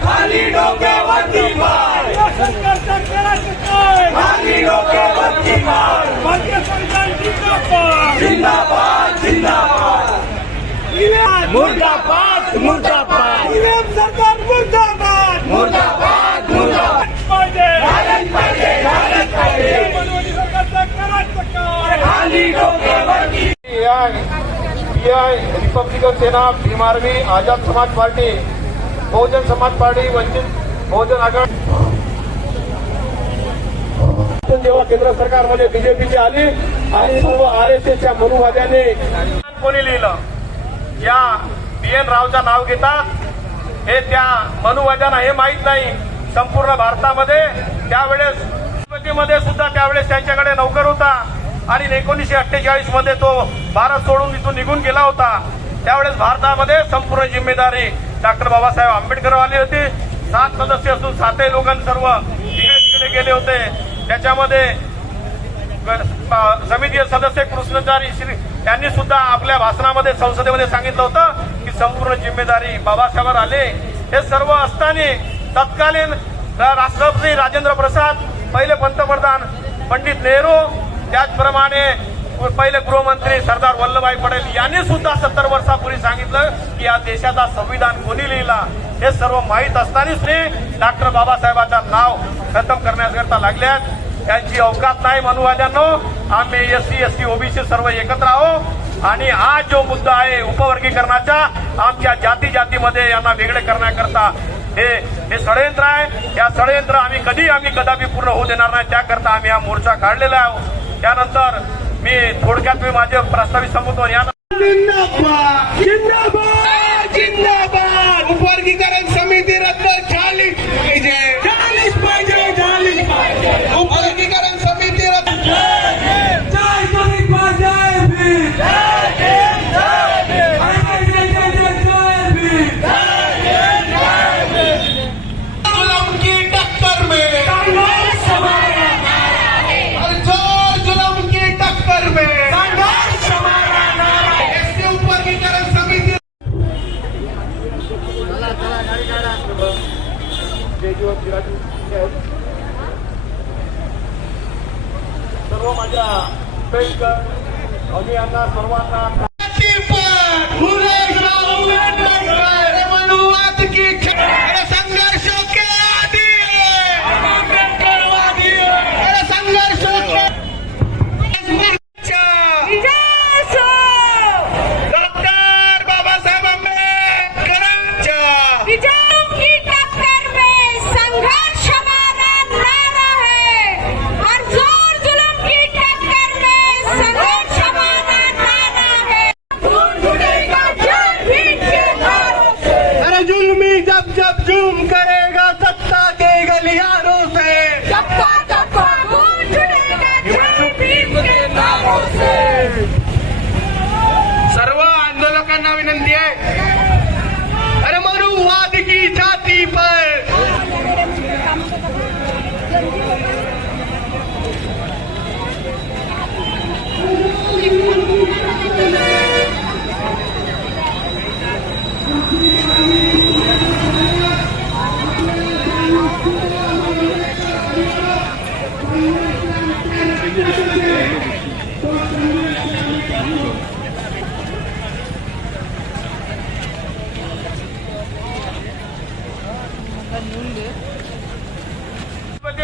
खाली डोके वर्दी मार। खाली डोके मार। जिंदाबाद जिंदाबाद। मुर्दाबाद मुर्दाबाद। सरकार मुर्दाबाद। मुर्दाबाद मुर्दाबाद भारत भारत खाली डोके republican Sena, Bhim army, Azad Samaj party. Bahujan समाज पार्टी वंचित बहुजन आघाडी. जेव्हा केंद्र सरकारमध्ये बीजेपीची आली आणि सर्व आर एस एसच्या मनुवाद्याने कोणी लिहिलं? या बी एन रावचा नाव घेतात हे त्या मनुवाद्यांना हे माहीत नाही. संपूर्ण भारतामध्ये त्यावेळेस मध्ये सुद्धा त्यावेळेस त्यांच्याकडे नौकर होता. आणि एकोणीसशे अठ्ठेचाळीसमध्ये तो भारत सोडून इथून निघून गेला होता. त्यावेळेस भारतामध्ये संपूर्ण जिम्मेदारी डॉक्टर बाबासाहेब आंबेडकर आली होती. सात सदस्य असून सातही लोकांनी सर्व तिकडे तिकडे गेले होते. त्याच्यामध्ये समितीय सदस्य कृष्णचारी श्री यांनी सुद्धा आपल्या भाषणामध्ये संसदेमध्ये सांगितलं होतं की संपूर्ण जिम्मेदारी बाबासाहेबांवर आले. हे सर्व असताना तत्कालीन राष्ट्रपती राजेंद्र प्रसाद पहिले पंतप्रधान पंडित नेहरू त्याचप्रमाणे पहिले गृहमंत्री सरदार वल्लभभाई पटेल यांनी सुद्धा सत्तर वर्षापूर्वी सांगितलं की या देशाचा संविधान कोणी लिहिला हे सर्व माहीत असतानाच ते डॉक्टर बाबासाहेबांचं नाव खतम करण्याकरता लागल्यात त्यांची अवकात नाही मनुवाद्यांनो आम्ही S C S T OBC सर्व एकत्र आहो आणि आज जो मुद्दा आहे उपवर्गीकरणाचा आमच्या जाती जातीमध्ये यांना वेगळे करण्याकरता हे हे षडयंत्र आहे. या षडयंत्र आम्ही कधी आम्ही कदापि पूर्ण होऊ देणार नाही. त्याकरता आम्ही हा मोर्चा काढलेला आहोत त्यानंतर मी थोडक्यात मी माझे प्रस्तावित संबोधन या माझ्या पेशकर अभियांना सर्वांना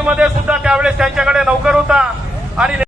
मध्ये सुद्धा त्यावेळेस त्यांच्याकडे नोकर होता आणि